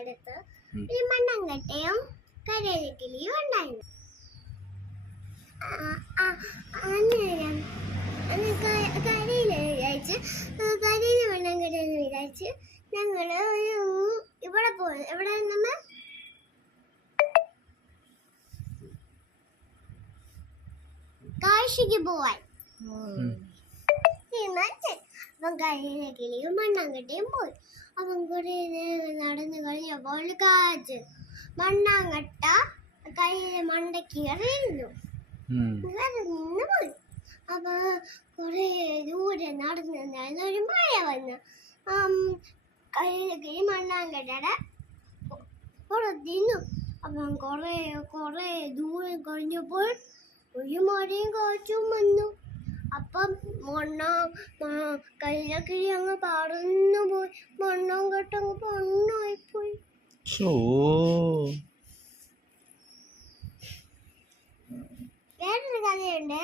എടുത്ത് ഈ മണ്ണാങ്കട്ടയും കരയിലക്കിളിയും ഉണ്ടായിരുന്നു. അന്നേരം കരയിൽ മണ്ണാങ്കട്ടയെന്ന് വിചാരിച്ച് ഞങ്ങള് ഇവിടെ പോയി. എവിടെ നമ്മ കാശിക്ക് പോവാൻ തീരുമാനിച്ചു. അപ്പം കരയിലക്കിളിയും മണ്ണാങ്കട്ടയും പോയി. അവൻ കുറെ നടന്നു കഴിഞ്ഞപ്പോൾ കാറ്റ് മണ്ണാങ്കട്ട കയ്യിലെ മണ്ടയ്ക്ക് കയറിയിരുന്നു നിന്ന് പോയി. അപ്പൊ കുറെ ദൂരെ നടന്നിരുന്ന ഒരു മഴ വന്നു. കയ്യിലേക്ക് മണ്ണാങ്കട്ടയുടെ പുറത്തിരുന്നു. അപ്പം കുറെ ദൂരം കഴിഞ്ഞപ്പോൾ ഒരു മഴയും കാറ്റും വന്നു. അപ്പം കയ്യിലക്കിളി അങ്ങ് പറന്നു പോയി. മണ്ണാങ്കട്ട അങ്ങ് പൊണ്ണായിപ്പോയി. വേറൊരു കഥയുണ്ട്.